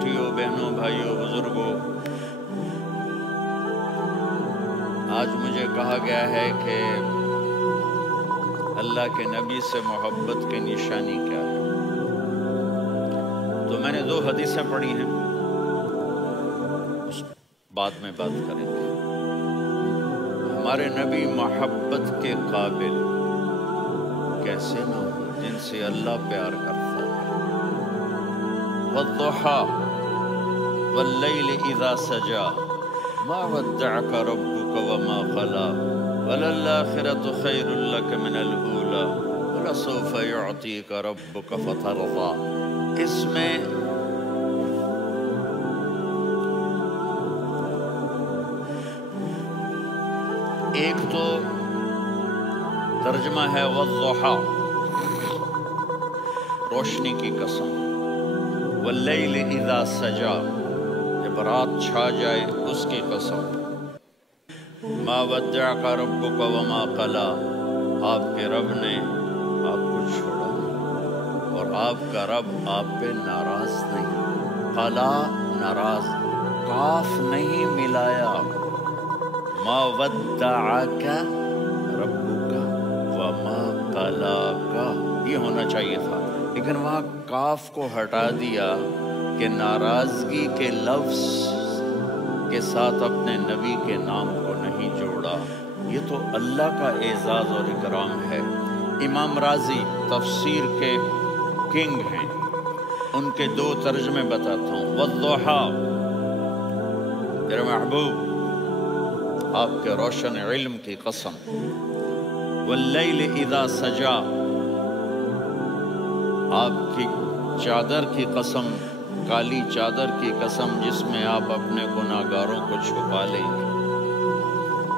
بیٹیوں، بہنوں، بھائیوں، بزرگوں، آج مجھے کہا گیا ہے کہ اللہ کے نبی سے محبت کی نشانی کیا ہے، تو میں نے 2 حدیثیں پڑھی ہیں، اس بعد میں بات کریں گے۔ ہمارے نبی محبت کے قابل کیسے نہ ہو جن سے اللہ پیار کرتا ہے۔ والضحیٰ واللیل اذا سجا ما ودعک ربک وما قلی وللآخرۃ خیر لک من الاولی ولسوف یعطیک ربک فترضی۔ اس میں ایک تو ترجمہ ہے والضحیٰ، روشنی کی قسم، واللیل اذا سجا، جب رات چھا جائے اس کی قسم، ما ودعک ربک وما قلی، آپ کے رب نے آپ کو چھوڑا نہیں اور آپ کا رب آپ پہ ناراض نہیں۔ قلی ناراض، کاف نہیں ملایا، ما ودعک ربک وما قلاک یہ ہونا چاہیے تھا، لیکن وہاں کاف کو ہٹا دیا کہ ناراضگی کے لفظ کے ساتھ اپنے نبی کے نام کو نہیں جوڑا۔ یہ تو اللہ کا اعزاز اور اکرام ہے۔ امام راضی تفسیر کے کنگ ہیں، ان کے 2 ترجمے بتاتا ہوں۔ والضحیٰ، میرے محبوب آپ کے روشن علم کی قسم، واللیل اذا سجا، آپ کی چادر کی قسم، کالی چادر کی قسم جس میں آپ اپنے گناہگاروں کو چھپا لیں گے۔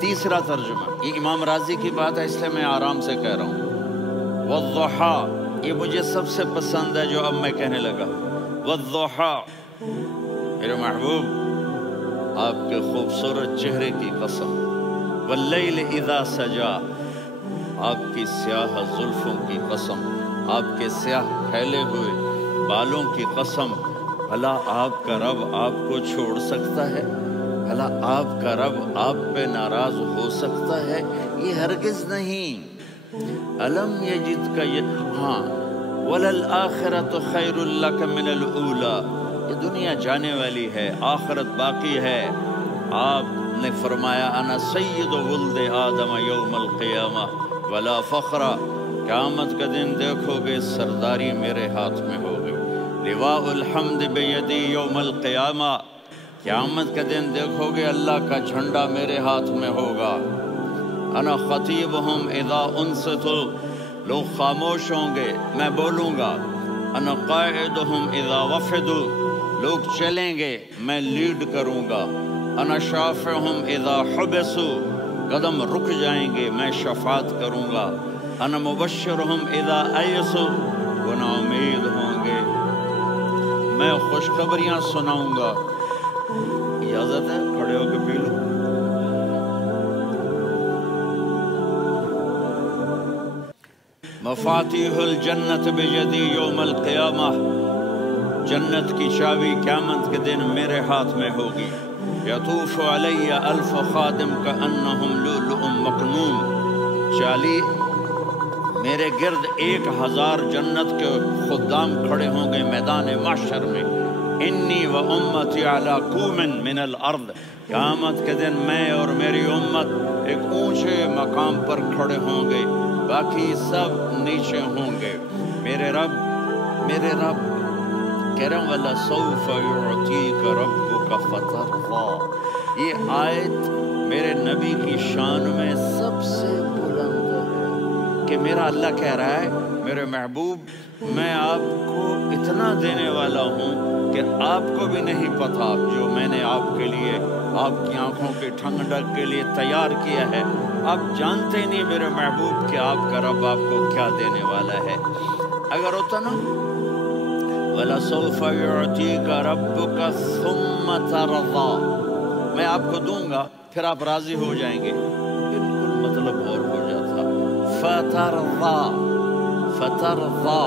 تیسرا ترجمہ، یہ امام راضی کی بات ہے اس لیے میں آرام سے کہہ رہا ہوں۔ والضحیٰ، یہ مجھے سب سے پسند ہے جو اب میں کہنے لگا۔ والضحیٰ، میرے محبوب آپ کے خوبصورت چہرے کی قسم، واللیل اذا سجا، آپ کی سیاہ زلفوں کی قسم، آپ کے سیاہ پھیلے ہوئے بالوں کی قسم، بھلا آپ کا رب آپ کو چھوڑ سکتا ہے؟ بھلا آپ کا رب آپ پہ ناراض ہو سکتا ہے؟ یہ ہرگز نہیں۔ الم یجد کا ہاں، وللآخرۃ خیر لک من الاولی، یہ دنیا جانے والی ہے، آخرت باقی ہے۔ آپ نے فرمایا انا سید ولد آدم یوم القیامہ ولا فخر، قیامت کا دن دیکھو گے سرداری میرے ہاتھ میں ہوگی۔ لواء الحمد بیدی یوم القیامہ، قیامت کا دن دیکھو گے اللہ کا جھنڈا میرے ہاتھ میں ہوگا۔ انا خطیبہم اذا انصتوا، لوگ خاموش ہوں گے میں بولوں گا۔ انا قائدہم اذا وفدوا، لوگ چلیں گے میں لیڈ کروں گا۔ انا شافعہم اذا حبسوا، قدم رک جائیں گے میں شفاعت کروں گا۔ انا مبشرہم اذا ایسوا، وہ نا امید ہوں گے میں خوشخبریاں سناؤں گا۔ اجازت ہے کھڑے ہو کے پی لو۔ مفاتیح الجنت بیدی یوم القیامہ، جنت کی چابی قیامت کے دن میرے ہاتھ میں ہوگی۔ یطوف علی الف خادم کانہم لؤلؤ مکنون، چالی میرے گرد 1000 جنت کے خدام کھڑے ہوں گے میدان محشر میں۔ انی و امتی علی کوم من الارض، قیامت کے دن میں اور میری امت ایک اونچے مقام پر کھڑے ہوں گے، باقی سب نیچے ہوں گے۔ میرے رب کہہ رہا ہوں وَلَسَوْفَ يُعْطِيكَ رَبُّكَ فَتَرْضَىٰ، یہ آیت میرے نبی کی شان میں سب سے بلند ہے کہ میرا اللہ کہہ رہا ہے میرے محبوب میں آپ کو اتنا دینے والا ہوں کہ آپ کو بھی نہیں پتا جو میں نے آپ کے لیے، آپ کی آنکھوں کے ٹھنڈک کے لیے تیار کیا ہے۔ آپ جانتے ہی نہیں میرے محبوب کہ آپ کا رب آپ کو کیا دینے والا ہے۔ اگر ہوتا نا وَلَسَوْفَ يُعْطِيكَ رَبُّكَ ثُمَّ تَرْضَىٰ، میں آپ کو دوں گا پھر آپ راضی ہو جائیں گے، بالکل مطلب اور ہو جاتا۔ فَتَرْضَىٰ،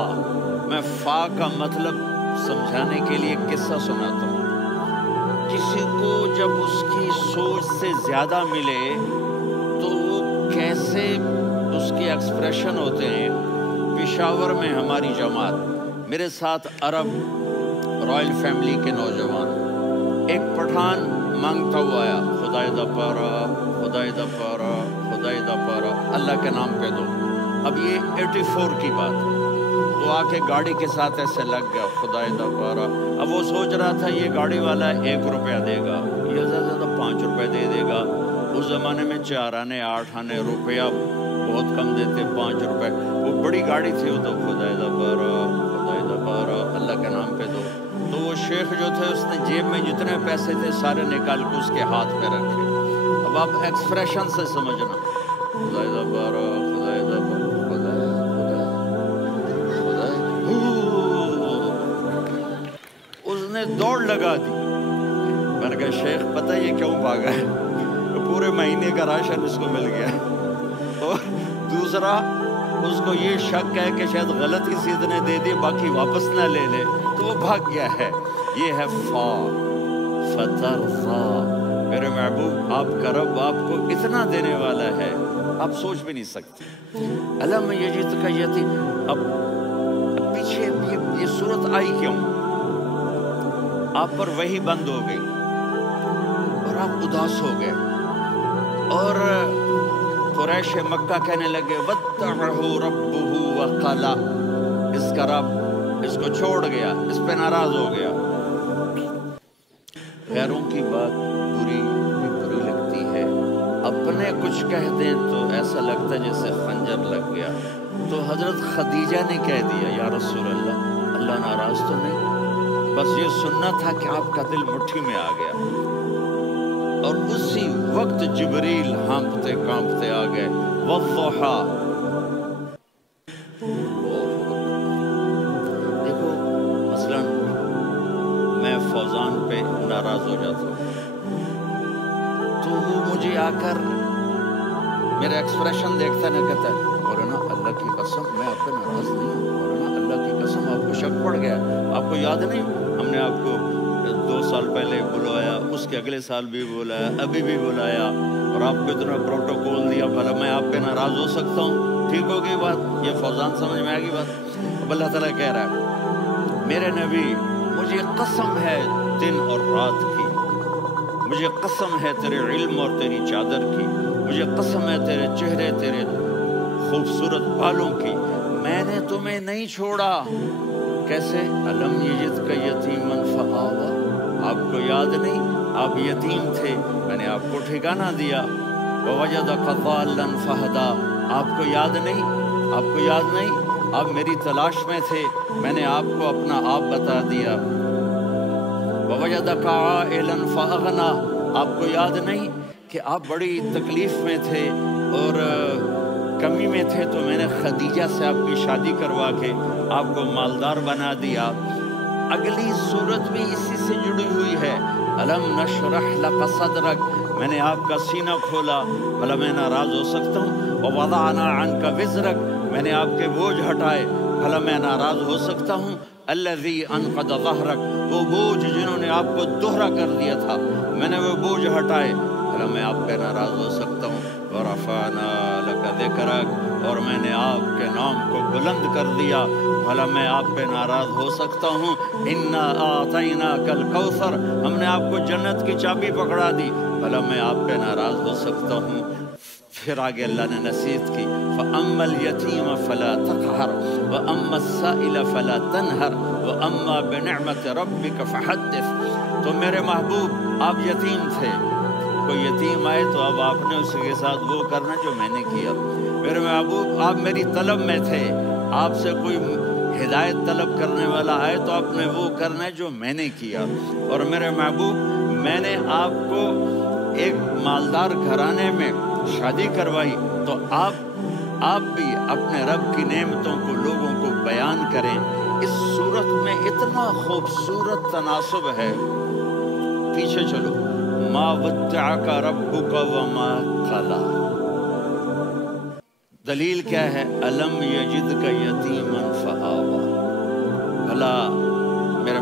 میں فا کا مطلب سمجھانے کے لیے ایک قصہ سناتا ہوں۔ کسی کو جب اس کی سوچ سے زیادہ ملے تو وہ کیسے اس کے ایکسپریشن ہوتے ہیں۔ پشاور میں ہماری جماعت، میرے ساتھ عرب رائل فیملی کے نوجوان، ایک پٹھان مانگتا ہوا آیا، خدای دا پارا، خدای دا پارا، خدای دا پارا، اللہ کے نام پہ دو۔ اب یہ 84 کی بات ہے، تو آ کے گاڑی کے ساتھ ایسے لگ گیا، خدای دا پارا۔ اب وہ سوچ رہا تھا یہ گاڑی والا 1 روپیہ دے گا، یہ زیادہ زیادہ 5 روپے دے دے گا۔ اس زمانے میں 4 آنے 8 آنے روپیہ بہت کم دیتے، 5 روپے، وہ بڑی گاڑی تھی، وہ تو خدای دا پارا، خدای دا پارا، اللہ کے نام پہ دو۔ تو وہ شیخ جو تھے اس نے جیب میں جتنے پیسے تھے سارے نکال کے اس کے ہاتھ پہ رکھے۔ اب آپ ایکسپریشن سے سمجھنا، خدای دا پارا، خدای دا پارا، خدای خدای اس نے دوڑ لگا دی۔ میں نے کہا شیخ پتہ یہ کیوں بھاگا ہے؟ پورے مہینے کا راشن اس کو مل گیا، اور دوسرا اس کو یہ شک ہے کہ شاید غلط کسی نے دے دی، باقی واپس نہ لے لے، تو وہ بھاگ گیا ہے۔ یہ ہے فا فترضا۔ میرے محبوب آپ کا رب آپ کو اتنا دینے والا ہے آپ سوچ بھی نہیں سکتے۔ علم یجد کا یتیم، اب پیچھے یہ صورت آئی کیوں؟ آپ پر وحی بند ہو گئی اور آپ اداس ہو گئے، اور قریش مکہ کہنے لگے وَاتَّبَعَهُ رَبُّهُ وَقَالَ، اس کا رب اس کو چھوڑ گیا، اس پہ ناراض ہو گیا۔ غیروں کی بات بری لگتی ہے، اپنے کچھ کہہ دیں تو ایسا لگتا ہے جیسے خنجر لگ گیا۔ تو حضرت خدیجہ نے کہہ دیا یا رسول اللہ، اللہ ناراض تو نہیں؟ بس یہ سننا تھا کہ آپ کا دل مٹھی میں آ گیا۔ اور اسی وقت جبریل ہانپتے کانپتے آ گئے، والضحیٰ۔ دیکھو مثلا میں فوزان پہ ناراض ہو جاتا ہوں تو وہ مجھے آ کر میرا ایکسپریشن دیکھتا ہے، کہتا ہے مولانا اللہ کی قسم میں آپ پہ ناراض نہیں ہوں، مولانا اللہ کی قسم آپ کو شک پڑ گیا، آپ کو یاد نہیں ہم نے آپ کو 2 سال پہلے بلایا، اس کے اگلے سال بھی بلایا، ابھی بھی بلایا، اور آپ کو اتنا پروٹوکول دیا، بھلا میں آپ پہ ناراض ہو سکتا ہوں؟ ٹھیک ہوگی بات، یہ فوزان سمجھ میں آ گئی بات۔ اب اللہ تعالیٰ کہہ رہا ہے میرے نبی مجھے قسم ہے دن اور رات کی، مجھے قسم ہے تیرے علم اور تیری چادر کی، مجھے قسم ہے تیرے چہرے تیرے خوبصورت بالوں کی، میں نے تمہیں نہیں چھوڑا۔ کیسے؟ علم یجد کا یتیمن فآویٰ، آپ کو یاد نہیں آپ یتیم تھے، میں نے آپ کو ٹھکانہ دیا۔ ووجدک ضالا فہدیٰ، آپ کو یاد نہیں، آپ کو یاد نہیں آپ میری تلاش میں تھے، میں نے آپ کو اپنا آپ بتا دیا۔ ووجدک عائلا فاغنیٰ، آپ کو یاد نہیں کہ آپ بڑی تکلیف میں تھے اور کمی میں تھے، تو میں نے خدیجہ سے آپ کی شادی کروا کے آپ کو مالدار بنا دیا۔ اگلی صورت بھی اسی سے جڑی ہوئی ہے، الم نشرح لک صدرک، میں نے آپ کا سینہ کھولا، بھلا میں ناراض ہو سکتا ہوں؟ ووضعنا عنک وزرک، میں نے آپ کے بوجھ ہٹائے، بھلا میں ناراض ہو سکتا ہوں؟ الذی انقض ظہرک، وہ بوجھ جنہوں نے آپ کو دوہرا کر دیا تھا، میں نے وہ بوجھ ہٹائے، بھلا میں آپ پہ ناراض ہو سکتا ہوں؟ ورفعنا لک ذکرک، اور میں نے آپ کے نام کو بلند کر دیا، بھلا میں آپ پہ ناراض ہو سکتا ہوں؟ انا اعطیناک الکوثر، ہم نے آپ کو جنت کی چابی پکڑا دی، بھلا میں آپ پہ ناراض ہو سکتا ہوں؟ پھر آگے اللہ نے نصیحت کی، فَأَمَّا الْيَتِيمَ فَلَا تَقْهَرْ وَأَمَّا السَّائِلَ فَلَا تَنْهَرْ وَأَمَّا بِنِعْمَةِ رَبِّكَ فَحَدِّثْ۔ تو میرے محبوب آپ یتیم تھے، کوئی یتیم آئے تو اب آپ نے اس کے ساتھ وہ کرنا جو میں نے کیا۔ میرے محبوب آپ میری طلب میں تھے، آپ سے کوئی ہدایت طلب کرنے والا آئے تو آپ نے وہ کرنا ہے جو میں نے کیا۔ اور میرے محبوب میں نے آپ کو ایک مالدار گھرانے میں شادی کروائی، تو آپ بھی اپنے رب کی نعمتوں کو لوگوں کو بیان کریں۔ اس صورت میں اتنا خوبصورت تناسب ہے، پیچھے چلو، ما ودعک ربک وما قلی، دلیل کیا ہے؟ الم یجدک یتیما فآویٰ، بھلا میرے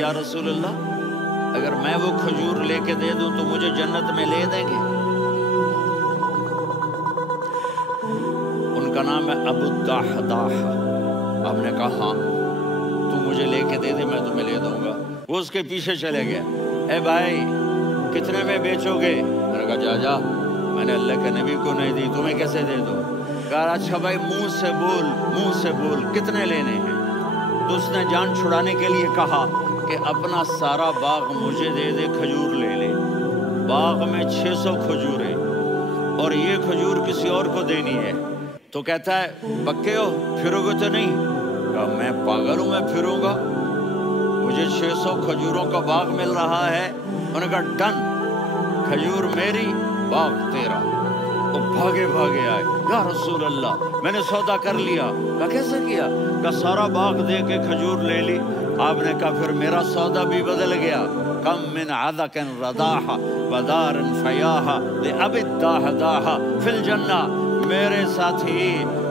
یا رسول اللہ اگر میں وہ کھجور لے کے دے دوں تو مجھے جنت میں لے دیں گے؟ ان کا نام ہے ابو الدحداح۔ آپ نے کہا ہاں تو مجھے لے کے دے دے میں تمہیں لے دوں گا۔ وہ اس کے پیچھے چلے گیا، اے بھائی کتنے میں بیچو گے؟ میں نے کہا جا میں نے اللہ کے نبی کو نہیں دی، تمہیں کیسے دے دوں؟ کہا اچھا بھائی منہ سے بول کتنے لینے ہیں؟ تو اس نے جان چھڑانے کے لیے کہا کہ اپنا سارا باغ مجھے دے دے، کھجور لے لے۔ باغ میں 600 کھجوریں اور یہ کھجور کسی اور کو دینی ہے۔ تو کہتا ہے پکے ہو، پھرو گے تو نہیں؟ کہا میں پاگل ہوں، میں پھروں گا؟ مجھے 600 کھجوروں کا باغ مل رہا ہے۔ انہوں نے کہا ڈن، کھجور میری باغ تیرا۔ وہ بھاگے آئے، یا رسول اللہ میں نے سودا کر لیا۔ کہا کیسے کیا؟ کہا سارا باغ دے کے کھجور لے لی۔ آپ نے کہا پھر میرا سودا بھی بدل گیا۔ کم من عذق رداح ودار فیاح لأبی الدحداح فی الجنہ۔ میرے ساتھی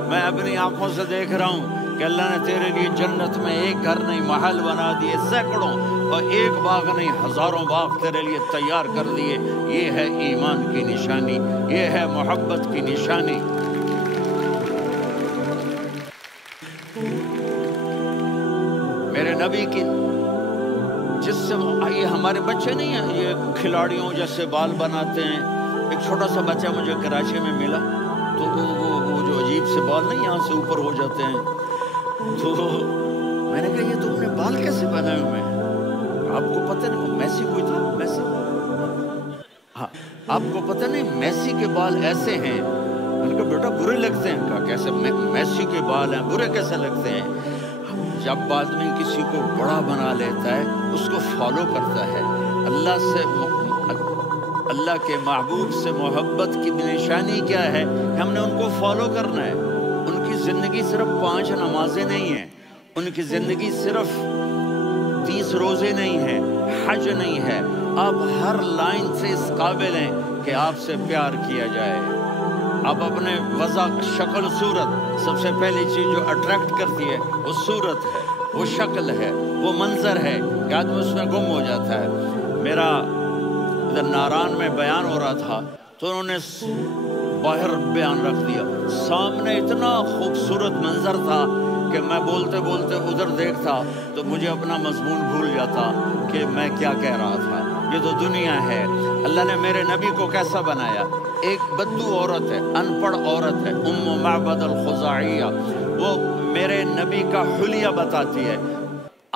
میں اپنی آنکھوں سے دیکھ رہا ہوں کہ اللہ نے تیرے لیے جنت میں ایک گھر نہیں محل بنا دیے، سینکڑوں، اور ایک باغ نہیں ہزاروں باغ تیرے لیے تیار کر دیے۔ یہ ہے ایمان کی نشانی، یہ ہے محبت کی نشانی۔ میرے نبی کی جس سے یہ ہمارے بچے نہیں ہیں، یہ کھلاڑیوں جیسے بال بناتے ہیں۔ ایک چھوٹا سا بچہ مجھے کراچی میں ملا، تو وہ جو عجیب سے بال نہیں یہاں سے اوپر ہو جاتے ہیں، تو میں نے کہا یہ تم نے بال کیسے بنائے ہوئے ہیں؟ آپ کو پتہ نہیں میسی کوئی تھا؟ میسی، ہاں آپ کو پتہ نہیں میسی کے بال ایسے ہیں؟ میں نے کہا بیٹا برے لگتے ہیں۔ کہا کیسے؟ میسی کے بال ہیں برے کیسے لگتے ہیں؟ جب آدمی کسی کو بڑا بنا لیتا ہے اس کو فالو کرتا ہے، اللہ کے محبوب سے محبت کی نشانی کیا ہے؟ ہم نے ان کو فالو کرنا ہے۔ ان کی زندگی صرف 5 نمازیں نہیں ہیں، ان کی زندگی صرف 30 روزے نہیں ہیں، حج نہیں ہے۔ آپ ہر لائن سے اس قابل ہیں کہ آپ سے پیار کیا جائے۔ آپ اپنے وضع، شکل، صورت، سب سے پہلی چیز جو اٹریکٹ کرتی ہے وہ صورت ہے، وہ شکل ہے، وہ منظر ہے کہ آدمی اس میں گم ہو جاتا ہے۔ میرا ادھر ناران میں بیان ہو رہا تھا تو انہوں نے باہر بیان رکھ دیا، سامنے اتنا خوبصورت منظر تھا کہ میں بولتے بولتے ادھر دیکھتا تو مجھے اپنا مضمون بھول جاتا کہ میں کیا کہہ رہا تھا۔ یہ تو دنیا ہے۔ اللہ نے میرے نبی کو کیسا بنایا؟ ایک بدو عورت ہے، ان پڑھ عورت ہے، ام معبد الخزاعیہ، وہ میرے نبی کا حلیہ بتاتی ہے۔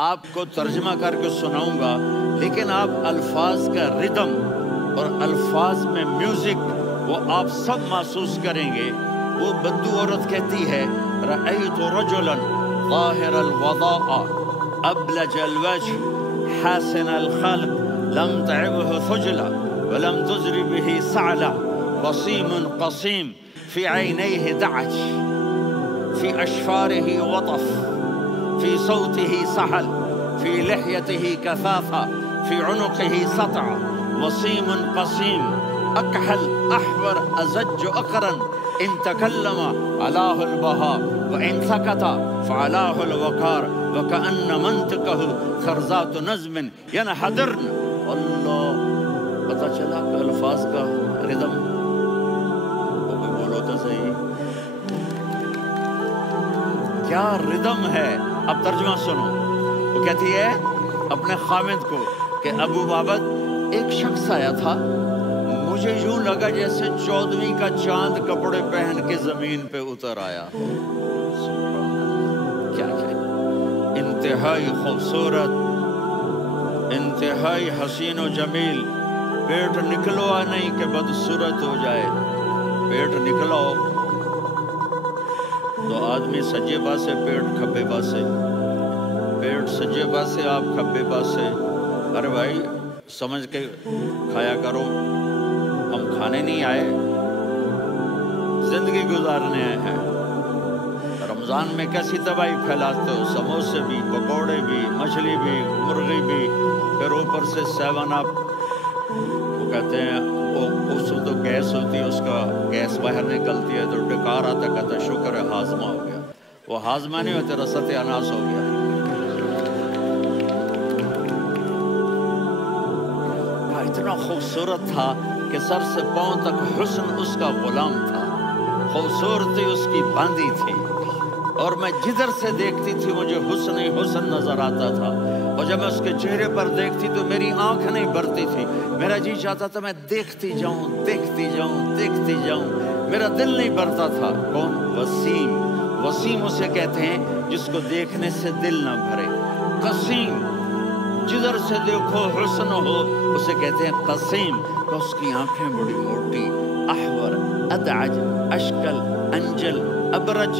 آپ کو ترجمہ کر کے سناؤں گا، لیکن آپ الفاظ کا ردم اور الفاظ میں میوزک وہ آپ سب محسوس کریں گے۔ وہ بدو عورت کہتی ہے رأیت رجلا ظاہر الوضاء ابلج الوجه حاسن الخلق لم تعبه خجلة ولم تزر به سعلة وصيم قصيم في عينيه دعج في أشفاره وطف في صوته سحل في لحيته كثافة في عنقه سطع وصيم قصيم أكحل أحمر أزج أقرن إن تكلم علاه البهاء وإن سكت فعلاه الوقار وكأن منطقه خرزات نظم ينحدرن۔ اللہ، پتہ چلا کہ الفاظ کا ردم، وہ کوئی بولو تو صحیح کیا ردم ہے۔ اب ترجمہ سنو۔ وہ کہتی ہے اپنے خامد کو کہ ابو بابد ایک شخص آیا تھا، مجھے یوں لگا جیسے 14ویں کا چاند کپڑے پہن کے زمین پہ اتر آیا۔ کیا انتہائی خوبصورت، انتہائی حسین و جمیل۔ پیٹ نکلوا نہیں کہ بدصورت ہو جائے، پیٹ نکلاؤ تو آدمی سجے پاسے پیٹ کھبے پاسے، پیٹ سجے پاسے آپ کھبے پاسے۔ ارے بھائی سمجھ کے کھایا کرو، ہم کھانے نہیں آئے، زندگی گزارنے آئے ہیں۔ رمضان میں کیسی تباہی پھیلاتے ہو، سموسے بھی، پکوڑے بھی، مچھلی بھی، مرغی بھی، پھر اوپر سے 7 اپ۔ وہ کہتے ہیں اس میں تو گیس ہوتی ہے، اس کا گیس باہر نکلتی ہے تو ڈکار آتا، کہتا شکر ہے ہاضمہ ہو گیا۔ وہ ہاضمہ نہیں ہوتا، تیرا ستیاناس ہو گیا۔ اتنا خوبصورت تھا کہ سر سے پاؤں تک حسن اس کا غلام تھا، خوبصورتی اس کی باندھی تھی، اور میں جدھر سے دیکھتی تھی مجھے حسن ہی حسن نظر آتا تھا، اور جب میں اس کے چہرے پر دیکھتی تو میری آنکھ نہیں بھرتی تھی، میرا جی چاہتا تھا میں دیکھتی جاؤں دیکھتی جاؤں دیکھتی جاؤں، میرا دل نہیں بھرتا تھا۔ کون؟ وسیم۔ وسیم اسے کہتے ہیں جس کو دیکھنے سے دل نہ بھرے۔ قسیم، جدھر سے دیکھو حسن ہو، اسے کہتے ہیں قسیم۔ تو اس کی آنکھیں بڑی موٹی، احور، ادعج، اشکل، انجل، ابرج،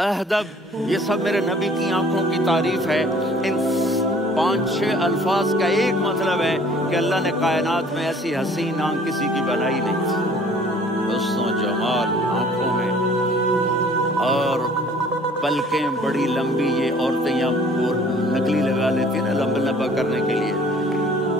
اہدب، یہ سب میرے نبی کی آنکھوں کی تعریف ہے۔ ان 5-6 الفاظ کا ایک مطلب ہے کہ اللہ نے کائنات میں ایسی حسین آنکھ کسی کی بنائی نہیں تھی۔ حسن و جمال آنکھوں میں، اور پلکیں بڑی لمبی، یہ عورتیں یہاں نکلی لگا لیتی ہیں نا لمبا کرنے کے لیے،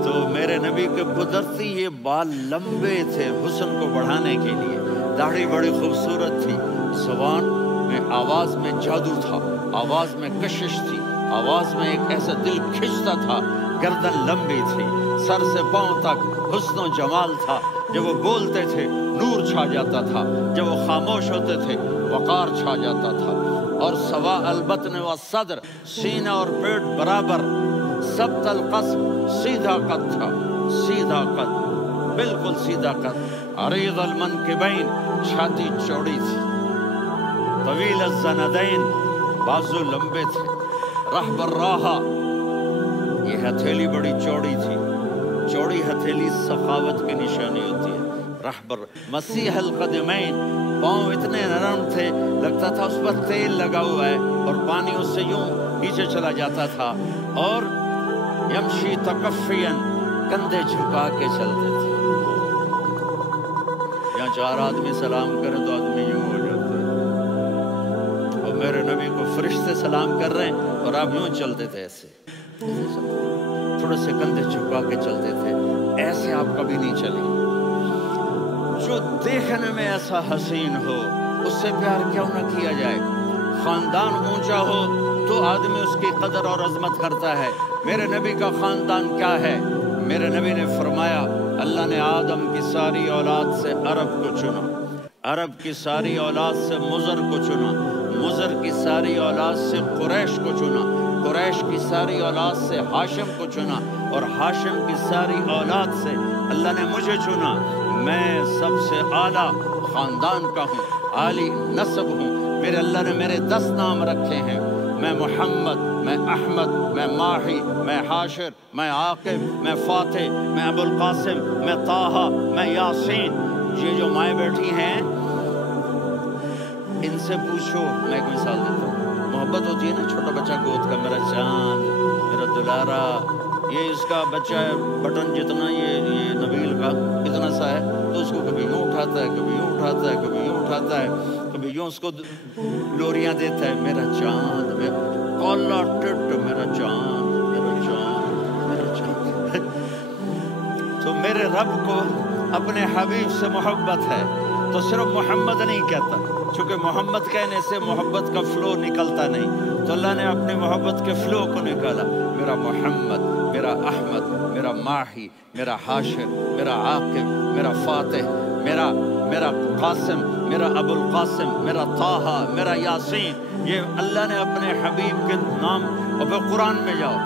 تو میرے نبی کے قدرتی یہ بال لمبے تھے حسن کو بڑھانے کے لیے، داڑھی بڑی خوبصورت تھی، زبان میں آواز میں جادو تھا، آواز میں کشش تھی، آواز میں ایک ایسا دل کھنچتا تھا، گردن لمبی تھی، سر سے پاؤں تک حسن و جمال تھا، جب وہ بولتے تھے نور چھا جاتا تھا، جب وہ خاموش ہوتے تھے وقار چھا جاتا تھا، اور سوا البطن و صدر، سینہ اور پیٹ برابر، سبط القصب، سیدھا قد تھا، سیدھا قد، بالکل سیدھا قد، عریض المنکبین، چھاتی چوڑی تھی، طویل الزندین، بازو لمبے تھے، رحب الراحہ، یہ ہتھیلی بڑی چوڑی تھی، چوڑی ہتھیلی سخاوت کی نشانی ہوتی ہے، رحب مسیح القدمین، پاؤں اتنے نرم تھے لگتا تھا اس پر تیل لگا ہوا ہے اور پانی اس سے یوں نیچے چلا جاتا تھا، اور یمشی تکفیاً، کندھے جھکا کے چلتے تھے، یہاں 4 آدمی سلام کرے تو آدمی یوں ہو جاتا ہے، اور میرے نبی کو فرشتے سلام کر رہے ہیں اور آپ یوں چلتے تھے، ایسے تھوڑے سے کندھے جھکا کے چلتے تھے، ایسے آپ کبھی نہیں چلے۔ جو دیکھنے میں ایسا حسین ہو اس سے پیار کیوں نہ کیا جائے؟ خاندان اونچا ہو تو آدمی اس کی قدر اور عظمت کرتا ہے۔ میرے نبی کا خاندان کیا ہے؟ میرے نبی نے فرمایا اللہ نے آدم کی ساری اولاد سے عرب کو چنا، عرب کی ساری اولاد سے مضر کو چنا، مضر کی ساری اولاد سے قریش کو چنا، قریش کی ساری اولاد سے ہاشم کو چنا، اور ہاشم کی ساری اولاد سے اللہ نے مجھے چنا۔ میں سب سے اعلیٰ خاندان کا ہوں، عالی نسب ہوں، میرے اللہ نے میرے 10 نام رکھے ہیں، میں محمد، میں احمد، میں ماہی، میں حاشر، میں عاقب، میں فاتح، میں ابو القاسم، میں طٰہٰ، میں یاسین۔ یہ جو مائیں بیٹھی ہیں ان سے پوچھو، میں ایک مثال دیتا ہوں، محبت ہوتی ہے نا، چھوٹا بچہ گود کا، میرا چاند، میرا دلارا، یہ اس کا بچہ ہے بٹن جتنا، یہ نبیل کا اتنا سا ہے، تو اس کو کبھی یوں اٹھاتا ہے، کبھی یوں اٹھاتا ہے، کبھی یوں اٹھاتا ہے، کبھی یوں اس کو لوریاں دیتا ہے، میرا چاند، میرا کالا ٹٹ، میرا چاند، میرا چاند، میرا چاند۔ تو میرے رب کو اپنے حبیب سے محبت ہے تو صرف محمد نہیں کہتا، چونکہ محمد کہنے سے محبت کا فلو نکلتا نہیں، تو اللہ نے اپنی محبت کے فلو کو نکالا، میرا محمد، میرا احمد، میرا ماہی، میرا حاشر، میرا عاقب، میرا فاتح، میرا قاسم، میرا ابو القاسم، میرا طٰہٰ، میرا یاسین، یہ اللہ نے اپنے حبیب کے نام، اور پھر قرآن میں جاؤ،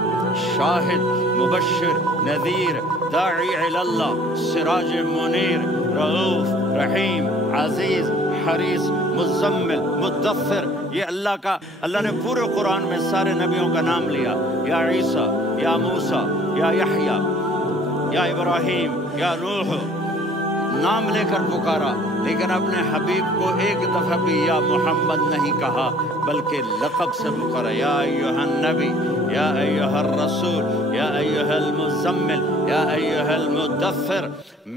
شاہد، مبشر، نذیر، داعی الی اللہ، سراج منیر، رؤوف، رحیم، عزیز، حریص، مزمل، مدثر، یہ اللہ نے پورے قرآن میں سارے نبیوں کا نام لیا، یا عیسیٰ، یا موسیٰ، یا یحییٰ، یا ابراہیم، یا نوح، نام لے کر پکارا، لیکن اپنے حبیب کو ایک دفعہ بھی یا محمد نہیں کہا بلکہ لقب سے پکارا، یا ایھا النبی، یا ایھا الرسول، یا ایھا المزمل، یا ایھا المدثر۔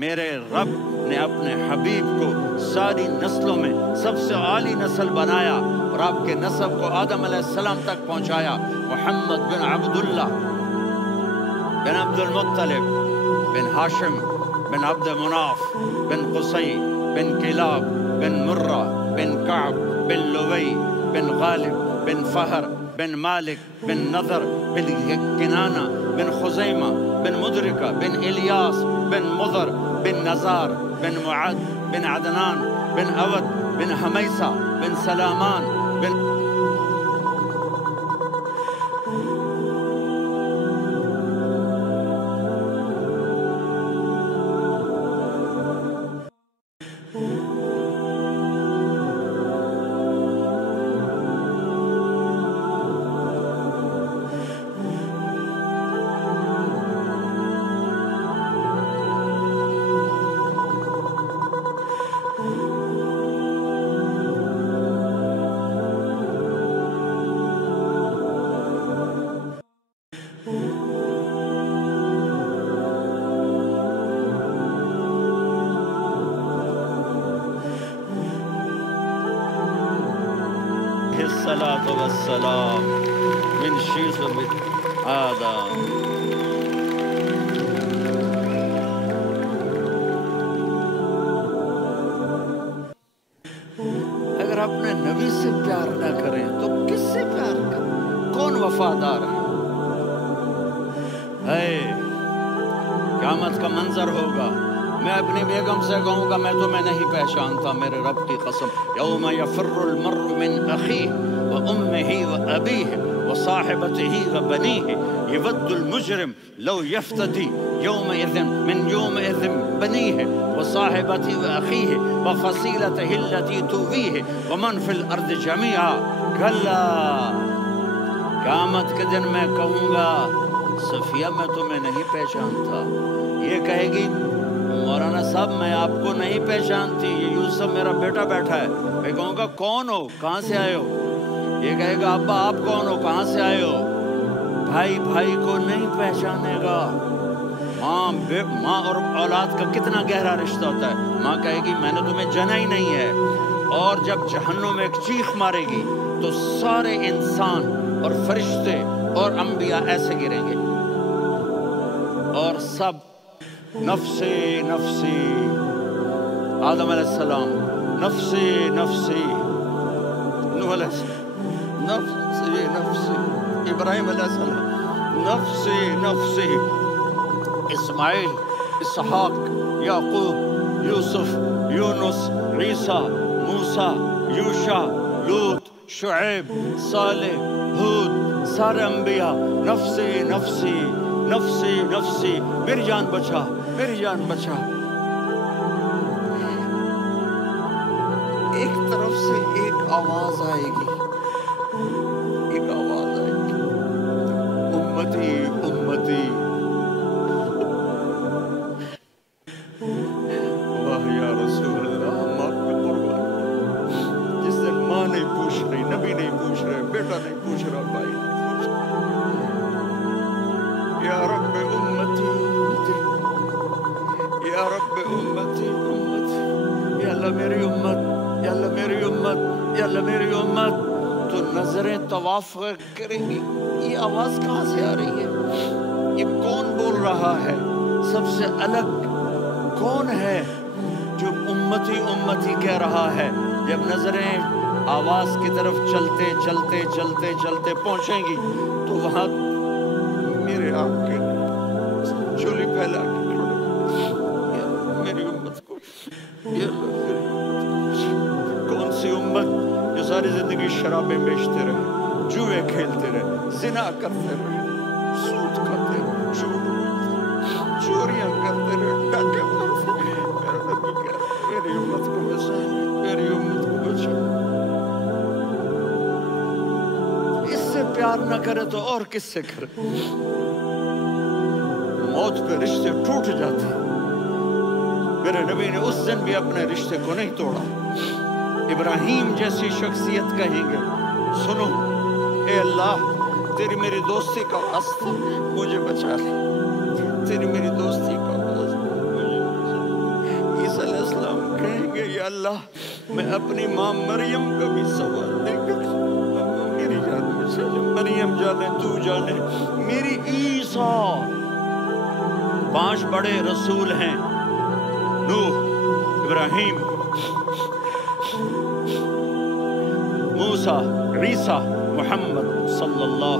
میرے رب نے اپنے حبیب کو ساری نسلوں میں سب سے عالی نسل بنایا اور آپ کے نسب کو آدم علیہ السلام تک پہنچایا، محمد بن عبداللہ بن عبد المطلب بن ہاشم بن عبد مناف بن قصی بن کلاب بن مرہ بن کعب بن لوی بن غالب بن فہر بن مالک بن نضر بن کنانہ بن خزیمہ بن مدرکہ بن الیاس بن مضر بن نزار بن معد بن عدنان بن اود بن حمیسہ بن سلامان بن الصلاة والسلام من شیخ آدم. اگر اپنے نبی سے پیار نہ کریں تو کس سے پیار کریں؟ کون وفادار ہے؟ قیامت کا منظر ہوگا، میں اپنی بیگم سے کہوں گا میں تمہیں نہیں پہچانتا، میرے رب کی قسم. یوم یفر المرء من اخیہ وامہ وابیہ وصاحبتہ وبنیہ یود المجرم لو یفتدی یومئذ من یومئذ بنیہ وصاحبتہ واخیہ وفصیلتہ التی تؤویہ ومن فی الارض جمیعا. کلا، قیامت کے دن میں کہوں گا صفیہ میں تمہیں نہیں پہچانتا. یہ کہے گی مولانا صاحب میں آپ کو نہیں پہچانتی، یہ یوسف میرا بیٹا بیٹھا ہے. میں کہوں گا کون ہو، کہاں سے آئے ہو؟ یہ کہے گا ابا آپ کون ہو، کہاں سے آئے ہو؟ بھائی بھائی کو نہیں پہچانے گا. ماں اور اولاد کا کتنا گہرا رشتہ ہوتا ہے. ماں کہے گی میں نے تمہیں جنا ہی نہیں ہے. اور جب جہنم میں ایک چیخ مارے گی تو سارے انسان اور فرشتے اور انبیاء ایسے گریں گے اور سب نفسی نفسی. آدم علیہ السلام نفسی نفسی، نوح علیہ السلام نفسی نفسی، ابراہیم علیہ السلام نفسی نفسی، اسماعیل، اسحاق، یعقوب، یوسف، یونس، عیسیٰ، موسیٰ، یوشع، لوط، شعیب، صالح، ہود، سارے انبیاء نفسی نفسی نفسی نفسی، میری جان بچا میری جان بچا. ایک طرف سے ایک آواز آئے گی، ایک آواز آئے گی، امتی امتی. واہ یا رسول اللہ، ماں پہ قربان. جس دن ماں نہیں پوچھ رہی، نبی نہیں پوچھ رہے، بیٹا نہیں پوچھ رہا، بھائی نہیں پوچھ رہا. یا رب امتی امتی، یا رب امتی امتی، یا اللہ میری امت، یا اللہ میری امت، یا اللہ میری امت. تو نظریں طواف کریں گی، یہ آواز کہاں سے آ رہی ہے؟ یہ کون بول رہا ہے؟ سب سے الگ کون ہے جو امتی امتی کہہ رہا ہے؟ جب نظریں آواز کی طرف چلتے چلتے چلتے چلتے پہنچیں گی تو وہاں میرے آپ کے چولی پھیلا کے میری امت کو، کون سی امت جو ساری زندگی شرابیں بیچتے رہے، جوئے کھیلتے رہے، زنا کرتے رہے، سود کھاتے رہے، چوریاں کرتے رہے، ڈاکے مارتے رہے. میرا نبی کہہ رہا ہے میری امت کو بچا، میری امت کو بچا. اس سے پیار نہ کرے تو اور کس سے کرے؟ موت پہ رشتے ٹوٹ جاتے. میرے نبی نے اس دن بھی اپنے رشتے کو نہیں توڑا. ابراہیم جیسی شخصیت کہیں گے سنو اے اللہ تیری میری دوستی کا واسطہ مجھے بچا لے، تیری میری دوستی کا واسطہ مجھے بچا لے. عیسیٰ علیہ السلام کہیں گے یا اللہ میں اپنی ماں مریم کا بھی سوال نہیں کرتا، میری جان بچا لے. مریم جانے تو جانے میری عیسیٰ. 5 بڑے رسول ہیں، نوح، ابراہیم، موسیٰ، عیسیٰ، محمد صلی اللہ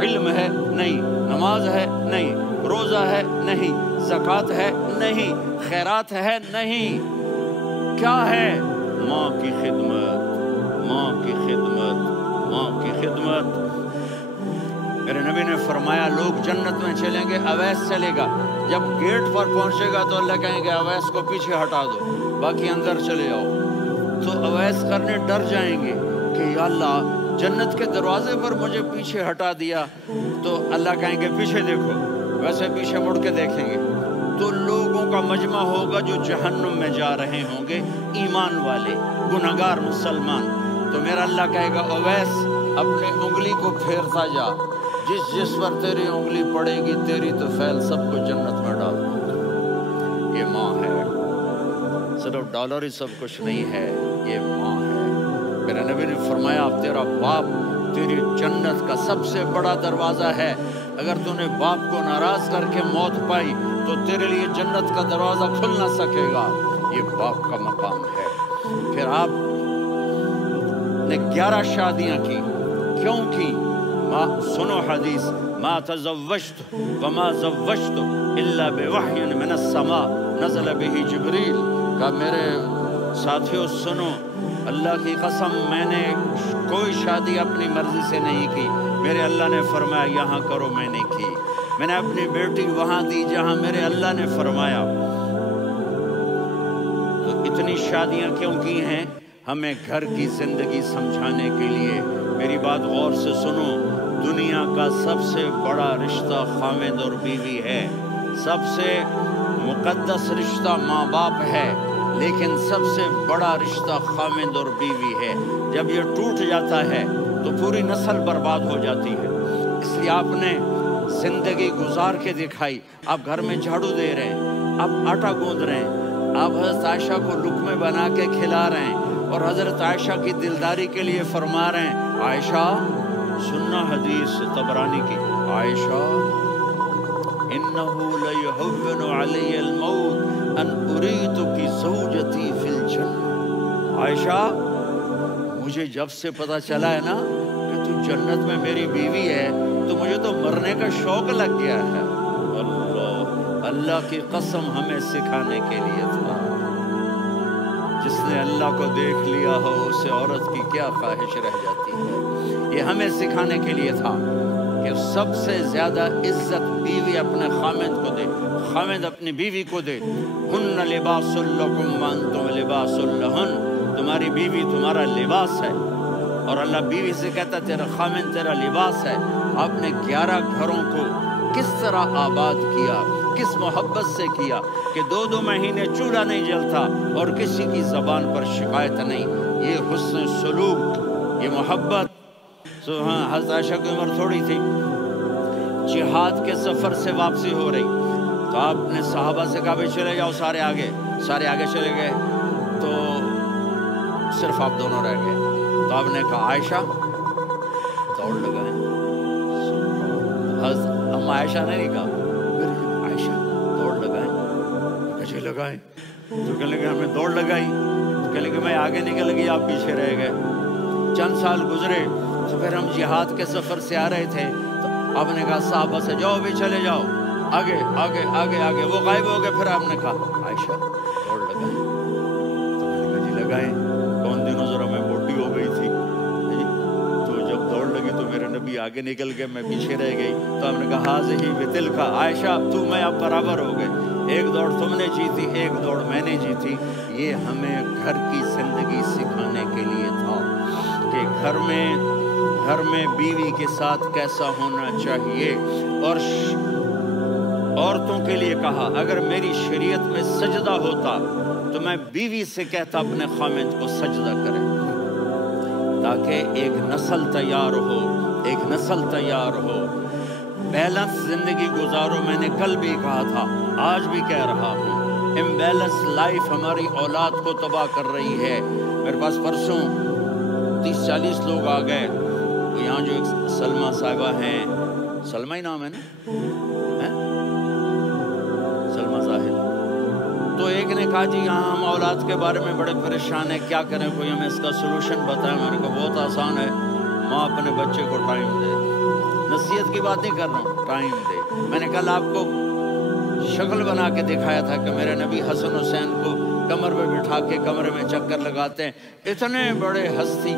علم ہے نہیں، نماز ہے نہیں، روزہ ہے نہیں، زکوٰۃ ہے نہیں، خیرات ہے نہیں، کیا ہے؟ ماں کی خدمت، ماں کی خدمت، ماں کی خدمت۔ میرے نبی نے فرمایا لوگ جنت میں چلیں گے، اویس چلے گا، جب گیٹ پر پہنچے گا تو اللہ کہیں گے اویس کو پیچھے ہٹا دو، باقی اندر چلے جاؤ۔ تو اویس کرنے ڈر جائیں گے کہ یا اللہ جنت کے دروازے پر مجھے پیچھے ہٹا دیا، تو اللہ کہیں گے پیچھے دیکھو، ویسے پیچھے مڑ کے دیکھیں گے تو لوگوں کا مجمع ہوگا جو جہنم میں جا رہے ہوں گے، ایمان والے، گنہگار مسلمان۔ تو میرا اللہ کہے گا اویس اپنی انگلی کو پھیرتا جا، جس پر تیری انگلی پڑے گی تیری تو فیل سب کو جنت میں ڈال دوں۔ یہ ماں ہے، صرف ڈالر ہی سب کچھ نہیں ہے، یہ ماں ہے۔ میرے نبی نے فرمایا اب تیرا باپ تیری جنت کا سب سے بڑا دروازہ ہے، اگر تو نے باپ کو ناراض کر کے موت پائی تو تیرے لیے جنت کا دروازہ کھل نہ سکے گا، یہ باپ کا مقام ہے۔ پھر آپ نے 11 شادیاں کی، کیوں کی؟ سنو حدیث، ما تزوجت وما زوجت الا بوحی من السماء نزل به جبریل، کہ میرے ساتھیوں سنو، اللہ کی قسم میں نے کوئی شادی اپنی مرضی سے نہیں کی، میرے اللہ نے فرمایا یہاں کرو، میں نے کی۔ میں نے اپنی بیٹی وہاں دی جہاں میرے اللہ نے فرمایا۔ تو اتنی شادیاں کیوں کی ہیں؟ ہمیں گھر کی زندگی سمجھانے کے لیے۔ میری بات غور سے سنو، دنیا کا سب سے بڑا رشتہ خاوند اور بیوی ہے، سب سے مقدس رشتہ ماں باپ ہے، لیکن سب سے بڑا رشتہ خاوند اور بیوی ہے۔ جب یہ ٹوٹ جاتا ہے تو پوری نسل برباد ہو جاتی ہے۔ اس لیے آپ نے زندگی گزار کے دکھائی، آپ گھر میں جھاڑو دے رہے ہیں، آپ آٹا گوندھ رہے ہیں، آپ حضرت عائشہ کو لقمے بنا کے کھلا رہے ہیں، اور حضرت عائشہ کی دلداری کے لیے فرما رہے ہیں عائشہ، سننا حدیث طبرانی کی، عائشہ انہو لیہون علی الموت ان اریتک زوجتی فی الجنہ۔ عائشہ مجھے جب سے پتا چلا ہے نا کہ تو جنت میں میری بیوی ہے تو مجھے تو مرنے کا شوق لگ گیا ہے۔ اللہ کی قسم ہمیں سکھانے کے لیے تھا، جس نے اللہ کو دیکھ لیا ہو اسے عورت کی کیا خواہش رہ جاتی ہے۔ یہ ہمیں سکھانے کے لیے تھا کہ سب سے زیادہ عزت بیوی اپنے خاوند کو دے، خاوند اپنی بیوی کو دے۔ ہن لباس لکم وانتم لباس لہن، تمہاری بیوی تمہارا لباس ہے، اور اللہ بیوی سے کہتا تیرا خاوند تیرا لباس ہے۔ آپ نے 11 گھروں کو کس طرح آباد کیا، کس محبت سے کیا کہ 2 مہینے چولہا نہیں جلتا اور کسی کی زبان پر شکایت نہیں۔ یہ حسن سلوک، یہ محبت۔ حضرت عائشہ کی عمر تھوڑی تھی، جہاد کے سفر سے واپسی ہو رہی، تو آپ نے صحابہ سے کہا بھائی چلے جاؤ سارے آگے چلے گئے، تو صرف آپ دونوں رہ گئے۔ تو آپ نے کہا عائشہ دوڑ لگائیں، ہم عائشہ نے نہیں کہا، عائشہ دوڑ لگائیں، کچھ لگائیں، تو کہنے لگے ہمیں دوڑ لگائی، تو کہنے لگے میں آگے نکل گئی آپ پیچھے رہ گئے۔ چند سال گزرے تو پھر ہم جہاد کے سفر سے آ رہے تھے، تو آپ نے کہا صحابہ سے جاؤ بھی چلے جاؤ آگے آگے آگے آگے، وہ غائب ہو گئے۔ پھر آپ نے کہا عائشہ دوڑ لگائیں، تو میں نے کہا جی لگائیں۔ کون دنوں ذرا میں موٹی ہو گئی تھی، تو جب دوڑ لگی تو میرے نبی آگے نکل گئے، میں پیچھے رہ گئی۔ تو ہم نے کہا ہاذہ بتلک، عائشہ تو میں اب برابر ہو گئے، ایک دوڑ تم نے جیتی ایک دوڑ میں نے جیتی۔ یہ ہمیں گھر کی زندگی سکھانے کے لیے تھا کہ گھر میں بیوی کے ساتھ کیسا ہونا چاہیے۔ اور عورتوں کے لیے کہا اگر میری شریعت میں سجدہ ہوتا تو میں بیوی سے کہتا اپنے خاوند کو سجدہ کرے، تاکہ ایک نسل تیار ہو، بیلنس زندگی گزارو۔ میں نے کل بھی کہا تھا، آج بھی کہہ رہا ہوں، امبیلنس لائف ہماری اولاد کو تباہ کر رہی ہے۔ میرے پاس پرسوں 30-40 لوگ آ گئے، یہاں جو ایک سلمہ صاحبہ ہیں، سلمہ ہی نام ہے نا، سلمہ زاہد، تو ایک نے کہا جی یہاں ہم اولاد کے بارے میں بڑے پریشان ہیں، کیا کریں، کوئی ہمیں اس کا سلوشن بتائیں۔ میں نے کہا بہت آسان ہے، ماں اپنے بچے کو ٹائم دے، نصیحت کی بات نہیں کر رہا ہوں، ٹائم دے۔ میں نے کل آپ کو شکل بنا کے دکھایا تھا کہ میرے نبی حسن حسین کو کمر پہ بٹھا کے کمرے میں چکر لگاتے ہیں۔ اتنے بڑے ہستی،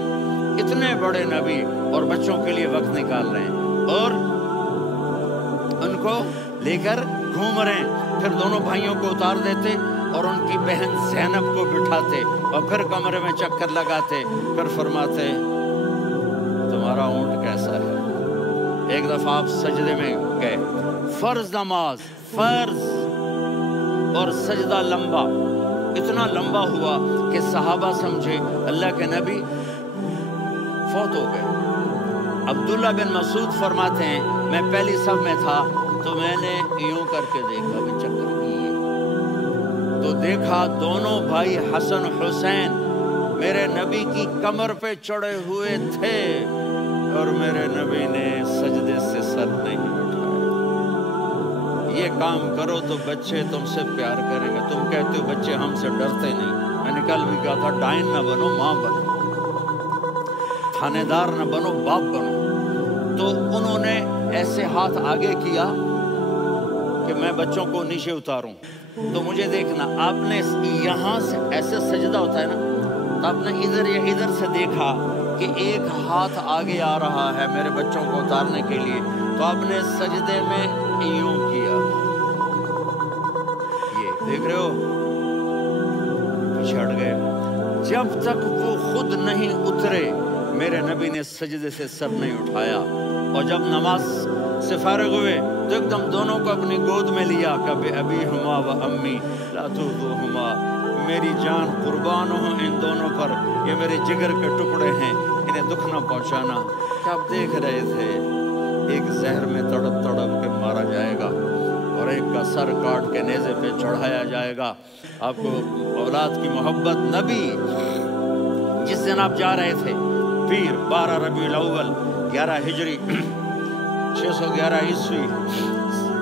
اتنے بڑے نبی، اور بچوں کے لیے وقت نکال رہے ہیں اور ان کو لے کر گھوم رہے ہیں۔ پھر دونوں بھائیوں کو اتار دیتے اور ان کی بہن زینب کو بٹھاتے اور پھر کمرے میں چکر لگاتے، پھر فرماتے تمہارا اونٹ کیسا ہے؟ ایک دفعہ آپ سجدے میں گئے، فرض نماز، فرض، اور سجدہ لمبا، اتنا لمبا ہوا کہ صحابہ سمجھے اللہ کے نبی فوت ہو گئے۔ عبداللہ بن مسعود فرماتے ہیں میں پہلی صف میں تھا تو میں نے یوں کر کے دیکھا، بھی چکر کیے تو دیکھا دونوں بھائی حسن حسین میرے نبی کی کمر پہ چڑھے ہوئے تھے اور میرے نبی نے سجدے سے سر نہیں اٹھایا۔ یہ کام کرو تو بچے تم سے پیار کریں گے۔ تم کہتے ہو بچے ہم سے ڈرتے نہیں، میں نے کل بھی کہا تھا ڈائن نہ بنو، ماں بنو، تھانے دار نہ بنو، باپ بنو۔ تو انہوں نے ایسے ہاتھ آگے کیا کہ میں بچوں کو نیچے اتاروں، تو مجھے دیکھنا، آپ نے یہاں سے ایسے سجدہ ہوتا ہے نا، تو آپ نے ادھر یا ادھر سے دیکھا کہ ایک ہاتھ آگے آ رہا ہے میرے بچوں کو اتارنے کے لیے، تو آپ نے سجدے میں یوں کیا، یہ دیکھ رہے ہو، پچھڑ گئے۔ جب تک وہ خود نہیں اترے میرے نبی نے سجدے سے سر نہیں اٹھایا، اور جب نماز سے فارغ ہوئے تو ایک دم دونوں کو اپنی گود میں لیا، کبھی ابی ہما و امی لا تؤذوہما، میری جان قربان ہو ان دونوں پر، یہ میرے جگر کے ٹکڑے ہیں، انہیں دکھ نہ پہنچانا۔ کیا آپ دیکھ رہے تھے ایک زہر میں تڑپ تڑپ کے مارا جائے گا اور ایک کا سر کاٹ کے نیزے پہ چڑھایا جائے گا۔ آپ کو اولاد کی محبت، نبی جس دن آپ جا رہے تھے پیر 12 ربیع الاول 11 ہجری 611 عیسوی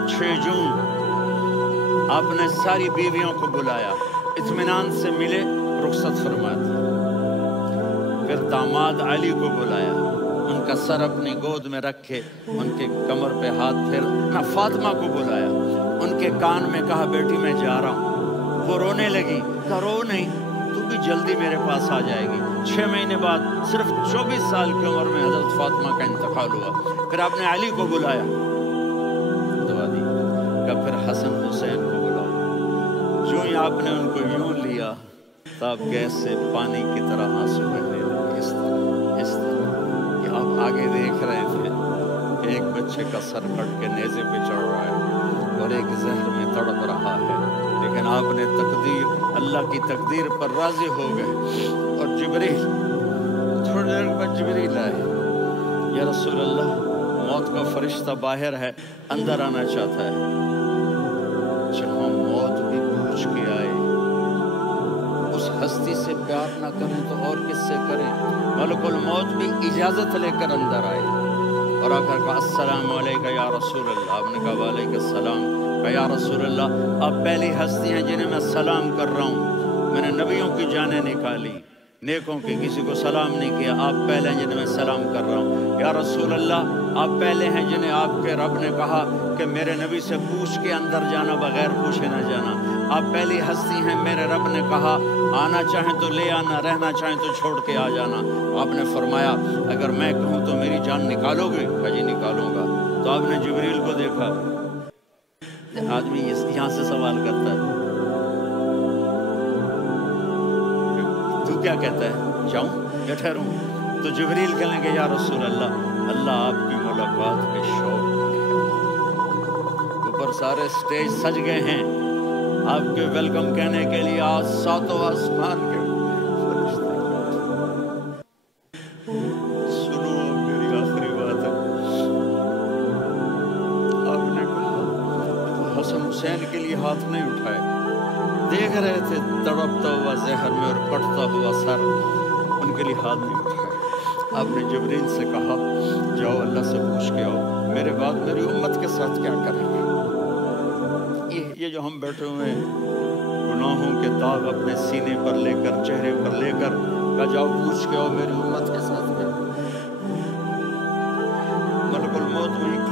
6 جون، آپ نے ساری بیویوں کو بلایا، اطمینان سے ملے، رخصت فرما دی۔ پھر داماد علی کو بلایا، ان کا سر اپنی گود میں رکھے، ان کے کمر پہ ہاتھ پھیر۔ فاطمہ کو بلایا، ان کے کان میں کہا بیٹی میں جا رہا ہوں۔ وہ رونے لگی، کہا رو نہیں، تو بھی جلدی میرے پاس آ جائے گی۔ 6 مہینے بعد صرف 24 سال کی عمر میں حضرت فاطمہ کا انتقال ہوا۔ پھر آپ نے علی کو بلایا، دعا دی، کہ پھر حسن حسین کو بلاؤ۔ جو ہی آپ نے ان کو یوں لیا تو آپ گیس سے پانی کی طرح آنسو بہنے لگے، اس طرح کہ آپ آگے دیکھ رہے تھے کہ ایک بچے کا سر کٹ کے نیزے پہ چڑھ رہا ہے اور ایک زہر میں تڑپ رہا ہے، لیکن آپ نے تقدیر، اللہ کی تقدیر پر راضی ہو گئے۔ اور جبریل، تھوڑی دیر بعد جبریل آئے، یا رسول اللہ موت کا فرشتہ باہر ہے، اندر آنا چاہتا ہے۔ جہاں موت بھی پوچھ کے آئے، اس ہستی سے پیار نہ کریں تو اور کس سے کریں؟ ملک الموت بھی اجازت لے کر اندر آئے اور آ کر کہا السلام علیکہ یا رسول اللہ۔ آپ نے کہا وعلیکم السلام۔ کہا یا رسول اللہ آپ پہلی ہستی ہیں جنہیں میں سلام کر رہا ہوں، میں نے نبیوں کی جانیں نکالی، نیکوں کی کسی کو سلام نہیں کیا، آپ پہلے ہیں جنہیں میں سلام کر رہا ہوں۔ یا رسول اللہ آپ پہلے ہیں جنہیں آپ کے رب نے کہا کہ میرے نبی سے پوچھ کے اندر جانا، بغیر پوچھے نہ جانا۔ آپ پہلی ہستی ہیں، میرے رب نے کہا آنا چاہیں تو لے آنا، رہنا چاہیں تو چھوڑ کے آ جانا۔ آپ نے فرمایا اگر میں کہوں تو میری جان نکالو گے؟ کہا جی نکالوں گا۔ تو آپ نے جبریل کو دیکھا، آدمی یہاں سے سوال کرتا ہے تو کیا کہتا ہے، جاؤں یا ٹھہروں؟ تو جبریل کہنے کہ یا رسول اللہ، اللہ آپ کی ملاقات کے شوق میں ہے۔ اوپر سارے سٹیج سج گئے ہیں آپ کے ویلکم کہنے کے لیے، آج ساتوں آسمان کے فرشتے۔ سنو میری آخری بات ہے، آپ نے کہا حسن حسین کے لیے ہاتھ نہیں اٹھائے، دیکھ رہے تھے تڑپتا ہوا زہر میں اور کٹتا ہوا سر، ان کے لیے ہاتھ نہیں اٹھائے۔ آپ نے جبریل سے کہا جاؤ اللہ سے پوچھ کے آؤ میرے بعد میری امت کے ساتھ کیا کریں گے۔ یہ جو ہم بیٹھے ہوئے ہیں گناہوں کے داغ اپنے سینے پر لے کر، چہرے پر لے کر، کہا جاؤ پوچھ کے آؤ میری امت کے ساتھ کیا۔ ملک الموت